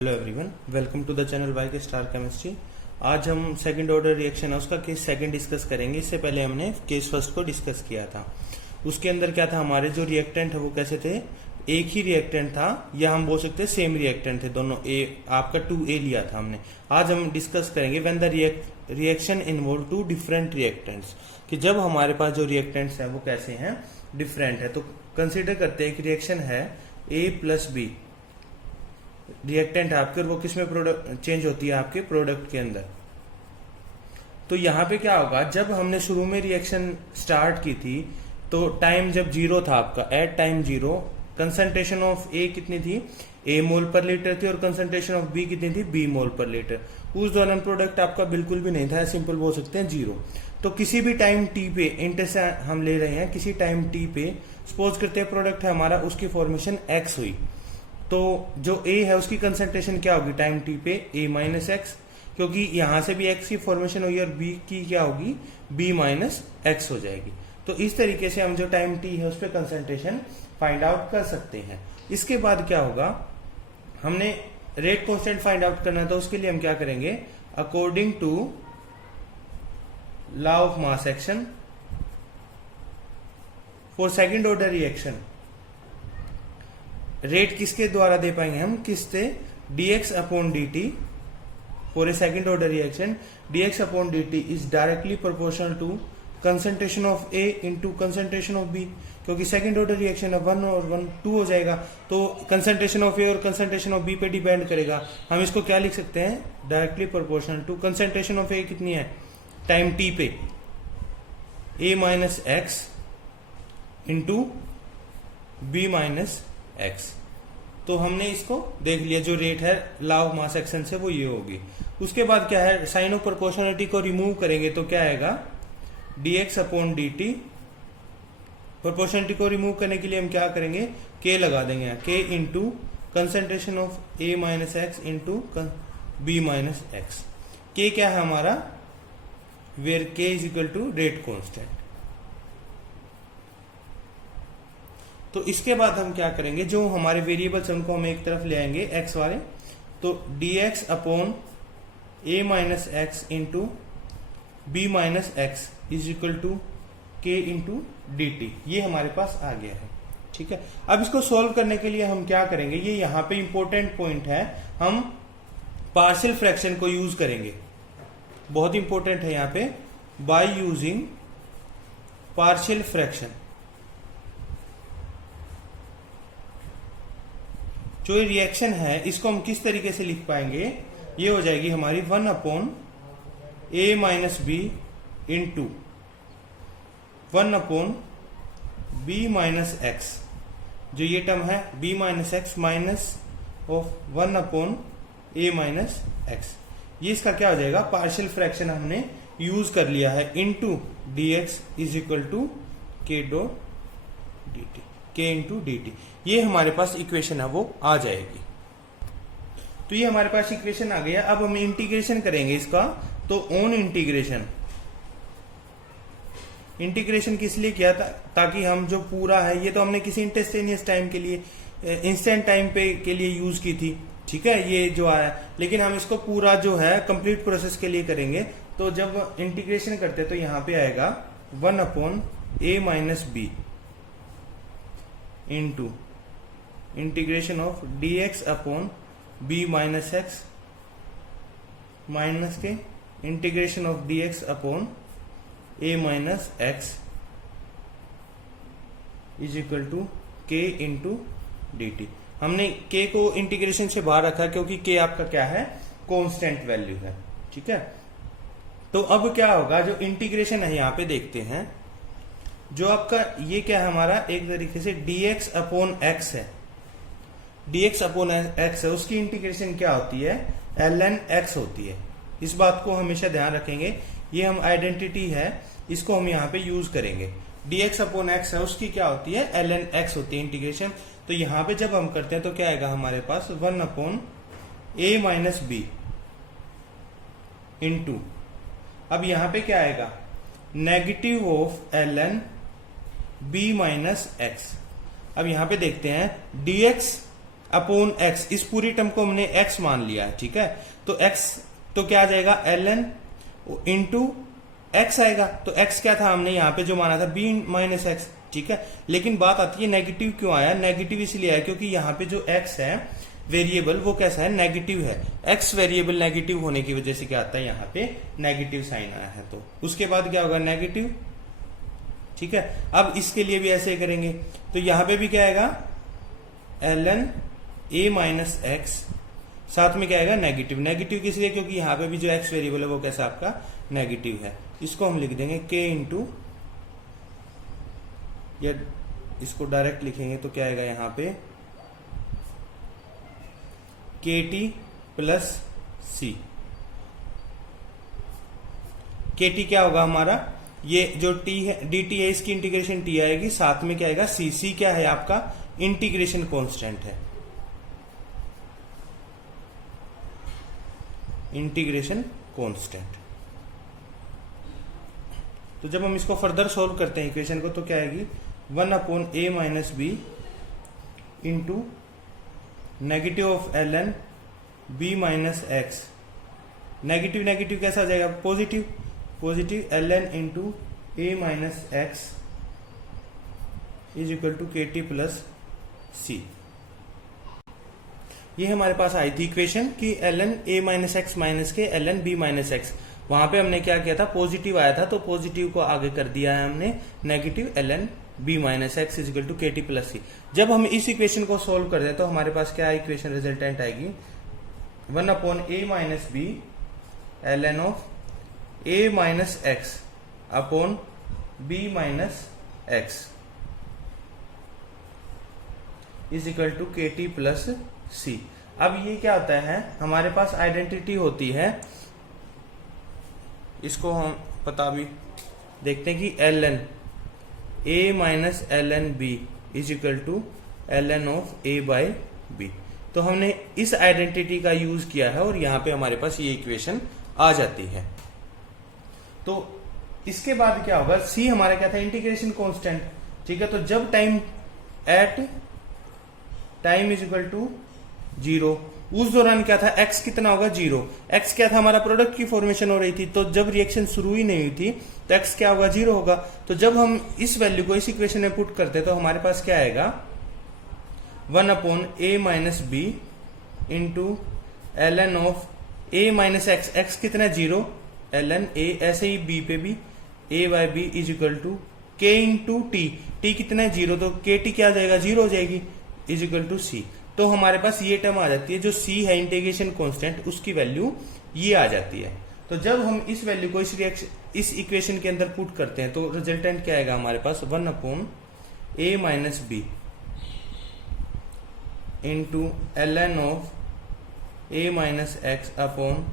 Hello everyone, welcome to the channel by K star chemistry. आज हम second order reaction है उसका case second discuss करेंगे। इससे पहले हमने केस फर्स्ट को डिस्कस किया था। उसके अंदर क्या था, हमारे जो रिएक्टेंट है वो कैसे थे, एक ही रिएक्टेंट था या हम बोल सकते हैं सेम रिएक्टेंट थे दोनों। आपका 2A लिया था हमने। आज हम डिस्कस करेंगे when the reaction involve two different reactants, कि जब हमारे पास जो रिएक्टेंट्स है वो कैसे हैं, डिफरेंट है। तो कंसिडर करते हैं एक रिएक्शन है A+B रिएक्टेंट है आपके, और वो किसमें प्रोडक्ट चेंज होती है, आपके प्रोडक्ट के अंदर। तो यहाँ पे क्या होगा, जब हमने शुरू में रिएक्शन स्टार्ट की थी तो टाइम जब 0 था आपका, at time 0 concentration of A कितनी थी, A मोल पर लीटर थी, और कंसंट्रेशन ऑफ B कितनी थी, B मोल पर लीटर। उस दौरान प्रोडक्ट आपका बिल्कुल भी नहीं था, सिंपल बोल सकते हैं 0। तो किसी भी टाइम T पे इंटर हम ले रहे हैं, किसी टाइम T पे सपोज करते हैं प्रोडक्ट है हमारा, उसकी फॉर्मेशन X हुई, तो जो A है उसकी कंसंट्रेशन क्या होगी टाइम T पे, A-X, क्योंकि यहां से भी X की फॉर्मेशन हुई, और B की क्या होगी, B-X हो जाएगी। तो इस तरीके से हम जो टाइम T है उस पर कंसंट्रेशन फाइंड आउट कर सकते हैं। इसके बाद क्या होगा, हमने रेट कांस्टेंट फाइंड आउट करना है, तो उसके लिए हम क्या करेंगे, according to law of mass action for second order reaction, rate किसके द्वारा दे पाएंगे हम, किससे, dx/dt for a second order reaction. dx/dt is directly proportional to concentration of A into concentration of B, क्योंकि सेकेंड ऑर्डर रिएक्शन है 1 और 1 2 हो जाएगा, तो कंसंट्रेशन ऑफ A और कंसंट्रेशन ऑफ B पे डिपेंड करेगा। हम इसको क्या लिख सकते हैं, directly proportional to concentration of A कितनी है टाइम T पे, A-X इंटू B-X। तो हमने इसको देख लिया, जो रेट है लॉ ऑफ मास एक्शन से वो ये होगी। उसके बाद क्या है, साइन ऑफ प्रोपोर्शनलिटी को रिमूव करेंगे तो क्या आएगा, dx/dt। प्रोपोर्शनलिटी को रिमूव करने के लिए हम क्या करेंगे, k लगा देंगे, k into concentration of A-X into B-X। k क्या है हमारा, where k is equal to rate constant. तो इसके बाद हम क्या करेंगे, जो हमारे वेरिएबल्स उनको हम एक तरफ ले आएंगे x वाले, तो dx/A-X into B-X is equal to k into dt। ये हमारे पास आ गया है, ठीक है। अब इसको सोल्व करने के लिए हम क्या करेंगे, ये यहां पे इंपॉर्टेंट पॉइंट है, हम पार्शियल फ्रैक्शन को यूज करेंगे, बहुत इंपॉर्टेंट है यहाँ पे, बाय यूजिंग पार्शियल फ्रैक्शन। जो रिएक्शन है इसको हम किस तरीके से लिख पाएंगे, ये हो जाएगी हमारी 1/A-B इंटू 1/B-X, जो ये टर्म है B-X माइनस ऑफ 1/A-X, ये इसका क्या हो जाएगा, पार्शियल फ्रैक्शन हमने यूज कर लिया है, into dx is equal to k into dt। ये हमारे पास इक्वेशन है वो आ जाएगी। तो ये हमारे पास इक्वेशन आ गया। अब हम इंटीग्रेशन करेंगे इसका, तो ऑन इंटीग्रेशन किस लिए किया था, ताकि हम जो पूरा है, ये तो हमने किसी इंस्टेंटेनियस टाइम के लिए, इंस्टेंट टाइम पे के लिए यूज की थी, ठीक है, ये जो आया, लेकिन हम इसको पूरा जो है कंप्लीट प्रोसेस के लिए करेंगे। तो जब इंटीग्रेशन करते हैं तो यहां पे आएगा 1/A-B into integration of dx/B-X minus के integration of dx/A-X is equal to k into dt। हमने k को इंटीग्रेशन से बाहर रखा क्योंकि k आपका क्या है, कांस्टेंट वैल्यू है, ठीक है। तो अब क्या होगा, जो इंटीग्रेशन है यहां पे देखते हैं, जो आपका ये क्या है हमारा, एक तरीके से dx/x है, dx/x है, उसकी इंटीग्रेशन क्या होती है, ln x होती है। इस बात को हमेशा ध्यान रखेंगे, ये हम आइडेंटिटी है, इसको हम यहाँ पे यूज करेंगे। dx/x है, उसकी क्या होती है, ln x होती है इंटीग्रेशन। तो यहाँ पे जब हम करते हैं तो क्या आएगा हमारे पास, 1/A-B इंटू, अब यहाँ पे क्या आएगा, नेगेटिव ऑफ ln B-X। अब यहां पे देखते हैं dx अपॉन एक्स, इस पूरी टर्म को हमने एक्स मान लिया है, ठीक है। तो एक्स तो क्या आ जाएगा, ln इंटू एक्स आएगा। तो एक्स क्या था, हमने यहाँ पे जो माना था b माइनस एक्स, ठीक है। लेकिन बात आती है नेगेटिव क्यों आया, नेगेटिव इसलिए आया क्योंकि यहाँ पे जो x है वेरिएबल वो कैसा है, नेगेटिव है। x वेरिएबल नेगेटिव होने की वजह से क्या आता है, यहाँ पे नेगेटिव साइन आया है। तो उसके बाद क्या होगा, नेगेटिव, ठीक है। अब इसके लिए भी ऐसे करेंगे, तो यहाँ पे भी क्या आएगा, ln a माइनस एक्स, साथ में क्या आएगा, नेगेटिव। नेगेटिव किस लिए, क्योंकि यहाँ पे भी जो x वेरिएबल है वो कैसा आपका नेगेटिव है। इसको हम लिख देंगे k इंटू, या इसको डायरेक्ट लिखेंगे तो क्या आएगा यहाँ पे kt प्लस सी। kt क्या होगा हमारा, ये जो t है dt है, इसकी इंटीग्रेशन t आएगी, साथ में क्या आएगा c। c क्या है आपका, इंटीग्रेशन कांस्टेंट है, इंटीग्रेशन कांस्टेंट। तो जब हम इसको फर्दर सोल्व करते हैं इक्वेशन को, तो क्या आएगी, 1 upon a minus B into negative of ln b minus x. Negative negative कैसा आ जाएगा, positive, positive ln into a minus x is equal to kt plus c. ये हमारे पास आई थी इक्वेशन कि ln a minus x minus के ln b माइनस एक्स। वहां पे हमने क्या किया था, पॉजिटिव आया था तो पॉजिटिव को आगे कर दिया है हमने negative, ln b minus x is equal to kt plus c. जब हम इस इक्वेशन को सोल्व कर दें तो हमारे पास क्या इक्वेशन रिजल्टेंट आएगी, 1 upon a minus B ln of a minus x upon b minus x is equal to kt plus c. अब ये क्या होता है, हमारे पास आइडेंटिटी होती है, इसको हम पता भी देखते हैं कि ln a minus ln b is equal to ln of a by b। तो हमने इस आइडेंटिटी का यूज किया है और यहां पे हमारे पास ये इक्वेशन आ जाती है। तो इसके बाद क्या होगा, c हमारा क्या था, इंटीग्रेशन कांस्टेंट, ठीक है। तो जब time at time is equal to 0, उस दौरान क्या था, x कितना होगा, 0। x क्या था, हमारा प्रोडक्ट की फॉर्मेशन हो रही थी, तो जब रिएक्शन शुरू ही नहीं हुई थी तो x क्या होगा, 0 होगा। तो जब हम इस वैल्यू को इस इक्वेशन में पुट करते हैं तो हमारे पास क्या आएगा, 1 upon a minus B into ln of a minus x. X कितना है, 0, ln a, ऐसे ही b पे भी a by B is equal to k into T. T कितना है, 0, तो kt क्या आ जाएगा, 0 हो जाएगी, इज इक्वल टू सी। तो हमारे पास ये टर्म आ जाती है, जो c है इंटीग्रेशन कांस्टेंट, उसकी वैल्यू ये आ जाती है। तो जब हम इस वैल्यू को इस इक्वेशन के अंदर पुट करते हैं तो रिजल्टेंट क्या आएगा हमारे पास, 1 upon a minus B into ln of a minus x upon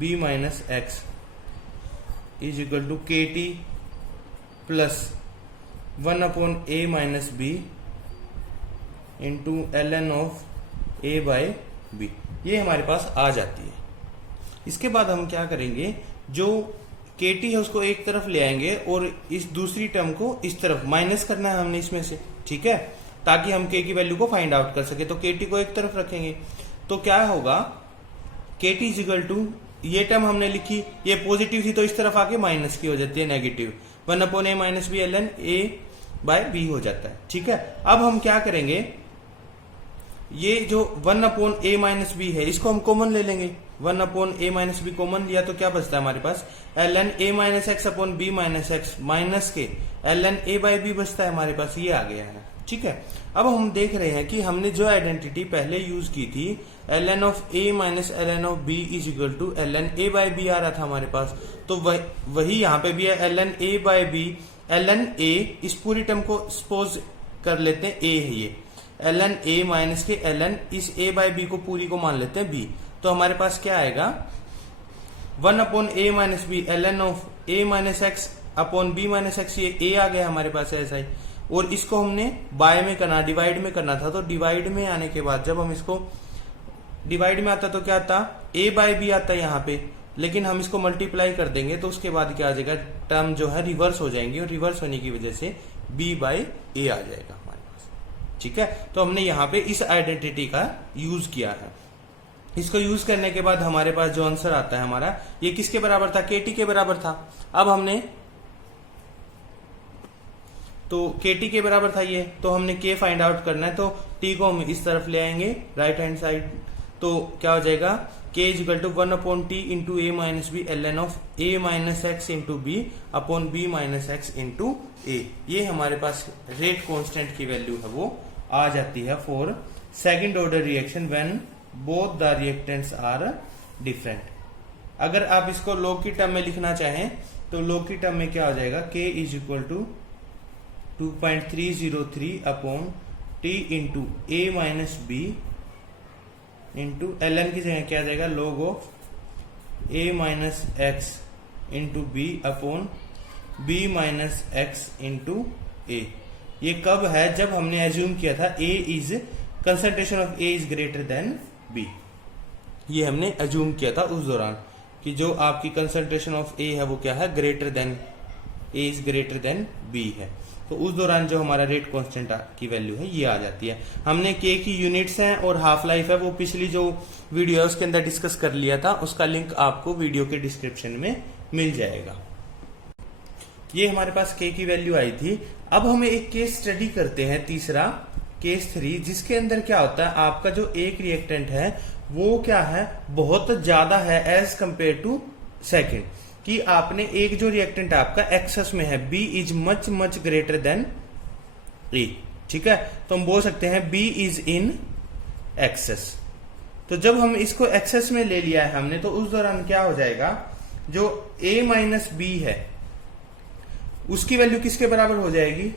b minus x is equal to kt plus 1 upon a minus B into ln of a by B. ये हमारे पास आ जाती है। इसके बाद हम क्या करेंगे, जो kt है उसको एक तरफ ले आएंगे और इस दूसरी टर्म को इस तरफ माइनस करना है हमने इसमें से, ठीक है, ताकि हम k की वैल्यू को फाइंड आउट कर सके। तो kt को एक तरफ रखेंगे तो क्या होगा, kt इज इक्वल टू, ये टर्म हमने लिखी, ये पॉजिटिव थी तो इस तरफ आके माइनस की हो जाती है, negative, 1 upon a minus B ln a by b हो जाता है, ठीक है। अब हम क्या करेंगे, ये जो 1 अपॉन a माइनस बी है इसको हम कॉमन ले लेंगे। 1 upon a minus B common लिया तो क्या बचता है हमारे पास, ln a minus x upon b minus x minus के ln a बाई बी बचता है हमारे पास, ये आ गया है, ठीक है। अब हम देख रहे हैं कि हमने जो आइडेंटिटी पहले यूज की थी, ln of a minus ln of b is equal to ln a by b आ रहा था हमारे पास, तो वही यहाँ पे भी है, ln a by B, ln a, इस पूरी टर्म को सपोज कर लेते हैं a है ये, ln a माइनस के ln इस a बाई बी को पूरी को मान लेते हैं b। तो हमारे पास क्या आएगा, 1 upon a minus B ln of a minus x upon b minus x, ये a आ गया हमारे पास ऐसा ही, और इसको हमने बाय में करना, डिवाइड में करना था। तो डिवाइड में आने के बाद जब हम इसको डिवाइड में आता तो क्या आता, a बाई बी आता है यहाँ पे, लेकिन हम इसको मल्टीप्लाई कर देंगे तो उसके बाद क्या आ जाएगा, टर्म जो है रिवर्स हो जाएंगी और रिवर्स होने की वजह से b बाई a आ जाएगा हमारे पास, ठीक है, तो हमने यहाँ पे इस आइडेंटिटी का यूज किया है। इसको यूज करने के बाद हमारे पास जो आंसर आता है हमारा, ये किसके बराबर था, KT के बराबर था। अब हमने तो KT के बराबर था ये, तो हमने K फाइंड आउट करना है, तो T को हम इस तरफ ले आएंगे राइट हैंड साइड, तो क्या हो जाएगा K is equal to 1/T into A minus B ln of A minus x into B upon B minus x into A। ये हमारे पास रेट कांस्टेंट की वैल्यू है वो आ जाती है for second order reaction when both the reactants are different. अगर आप इसको लॉग की टर्म में लिखना चाहें तो लॉग की टर्म में क्या हो जाएगा, K is equal to 2.303 upon T into A minus B into ln की जगह क्या आ जाएगा, log of A minus x into B upon B minus x into A। ये कब है, जब हमने एज्यूम किया था A is concentration of A is greater than B। ये हमने एज्यूम किया था उस दौरान कि जो आपकी कंसंट्रेशन ऑफ A है वो क्या है, greater than A is greater than B है। तो उस दौरान जो हमारा रेट कांस्टेंट की वैल्यू है ये आ जाती है। हमने K की यूनिट्स हैं और हाफ लाइफ है वो पिछली जो वीडियो है उसके अंदर डिस्कस कर लिया था, उसका लिंक आपको वीडियो के डिस्क्रिप्शन में मिल जाएगा। ये हमारे पास K की वैल्यू आई थी। अब हमें एक केस स्टडी करते हैं, तीसरा केस 3, जिसके अंदर क्या होता है, आपका जो एक रिएक्टेंट है वो क्या है, बहुत ज्यादा है एज कंपेयर टू सेकेंड, कि आपने एक जो रिएक्टेंट आपका एक्सेस में है, B is much much greater than A। ठीक है, तो हम बोल सकते हैं B इज इन एक्सेस। तो जब हम इसको एक्सेस में ले लिया है हमने, तो उस दौरान क्या हो जाएगा, जो A माइनस बी है उसकी वैल्यू किसके बराबर हो जाएगी,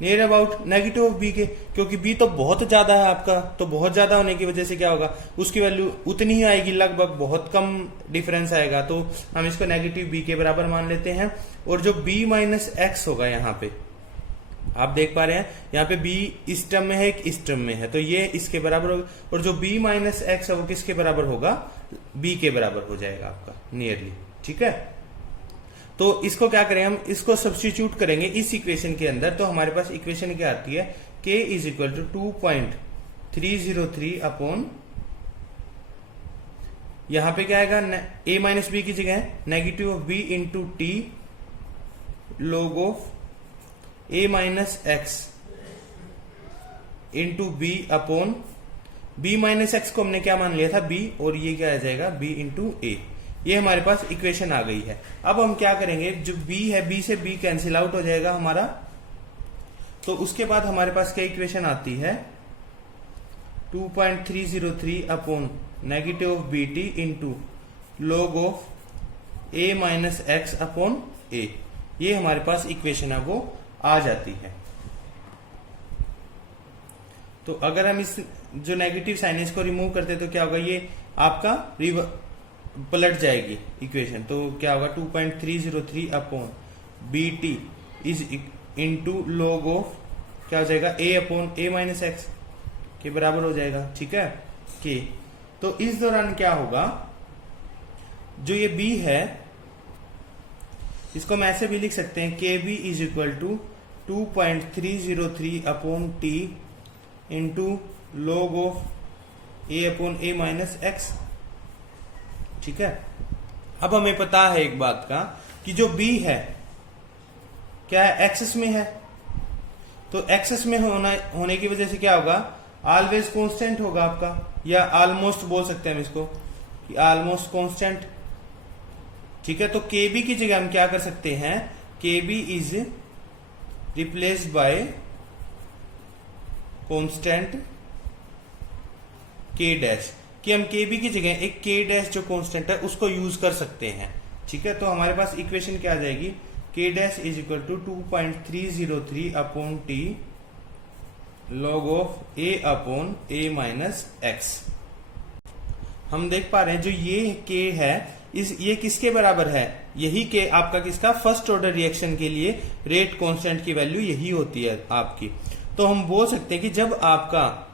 near about negative of B के, क्योंकि B तो बहुत ज्यादा है आपका, तो बहुत ज्यादा होने की वजह से क्या होगा, उसकी वैल्यू उतनी ही आएगी, लगभग बहुत कम डिफरेंस आएगा। तो हम इसको नेगेटिव B के बराबर मान लेते हैं। और जो B माइनस एक्स होगा, यहाँ पे आप देख पा रहे हैं, यहाँ पे B इस टर्म में है, एक इस टर्म में है, तो ये इसके बराबर होगा। और जो B माइनस एक्स है वो किसके बराबर होगा, B के बराबर हो जाएगा आपका नियरली। ठीक है, तो इसको क्या करेंगे, हम इसको सब्स्टिट्यूट करेंगे इस इक्वेशन के अंदर। तो हमारे पास इक्वेशन क्या आती है, K is equal to 2.303 upon, यहां पे क्या आएगा, A माइनस बी की जगह negative of B into T log of A minus x into B upon B minus x को हमने क्या मान लिया था, B, और ये क्या आ जाएगा B इंटू A। ये हमारे पास इक्वेशन आ गई है। अब हम क्या करेंगे, जो B है, B से B कैंसिल आउट हो जाएगा हमारा। तो उसके बाद हमारे पास क्या इक्वेशन आती है, 2.303 upon negative of BT into log of A minus x upon A। ये हमारे पास इक्वेशन है वो आ जाती है। तो अगर हम इस जो नेगेटिव साइन है इसको रिमूव करते तो क्या होगा, ये आपका पलट जाएगी इक्वेशन। तो क्या होगा, 2.303 upon BT is into log of क्या हो जाएगा, A upon A minus x के बराबर हो जाएगा। ठीक है, K। तो इस दौरान क्या होगा, जो ये B है इसको हम ऐसे भी लिख सकते हैं, KB is equal to 2.303 upon T into log of A upon A minus x. ठीक है, अब हमें पता है एक बात का कि जो B है क्या है, एक्सेस में है। तो एक्सेस में होने की वजह से क्या होगा, ऑलवेज कांस्टेंट होगा आपका, या ऑलमोस्ट बोल सकते हैं हम इसको कि ऑलमोस्ट कांस्टेंट। ठीक है, तो KB की जगह हम क्या कर सकते हैं, KB is replaced by constant K dash, कि हम KB की जगह एक K डैश जो कांस्टेंट है उसको यूज कर सकते हैं। ठीक है, तो हमारे पास इक्वेशन क्या आ जाएगी, K dash is equal to 2.303 upon T log of A upon A minus x. हम देख पा रहे हैं जो ये K है ये किसके बराबर है, यही K आपका किसका, फर्स्ट ऑर्डर रिएक्शन के लिए रेट कांस्टेंट की वैल्यू यही होती है आपकी। तो हम बोल सकते हैं कि जब आपका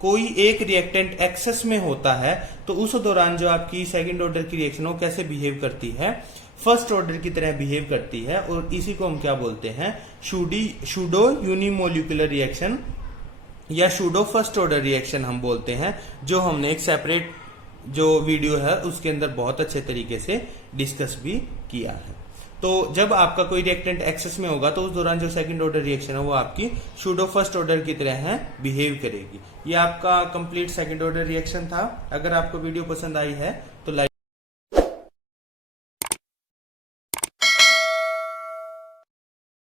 कोई एक रिएक्टेंट एक्सेस में होता है तो उस दौरान जो आपकी सेकंड ऑर्डर की रिएक्शन वो कैसे बिहेव करती है, फर्स्ट ऑर्डर की तरह बिहेव करती है। और इसी को हम क्या बोलते हैं, सूडो यूनिमोलिकुलर रिएक्शन या सूडो फर्स्ट ऑर्डर रिएक्शन हम बोलते हैं, जो हमने एक सेपरेट जो वीडियो है उसके अंदर बहुत अच्छे तरीके से डिस्कस भी किया है। तो जब आपका कोई रिएक्टेंट एक्सेस में होगा तो उस दौरान जो सेकंड ऑर्डर रिएक्शन है वो आपकी सूडो फर्स्ट ऑर्डर की तरह है बिहेव करेगी। ये आपका कंप्लीट सेकंड ऑर्डर रिएक्शन था। अगर आपको वीडियो पसंद आई है तो लाइक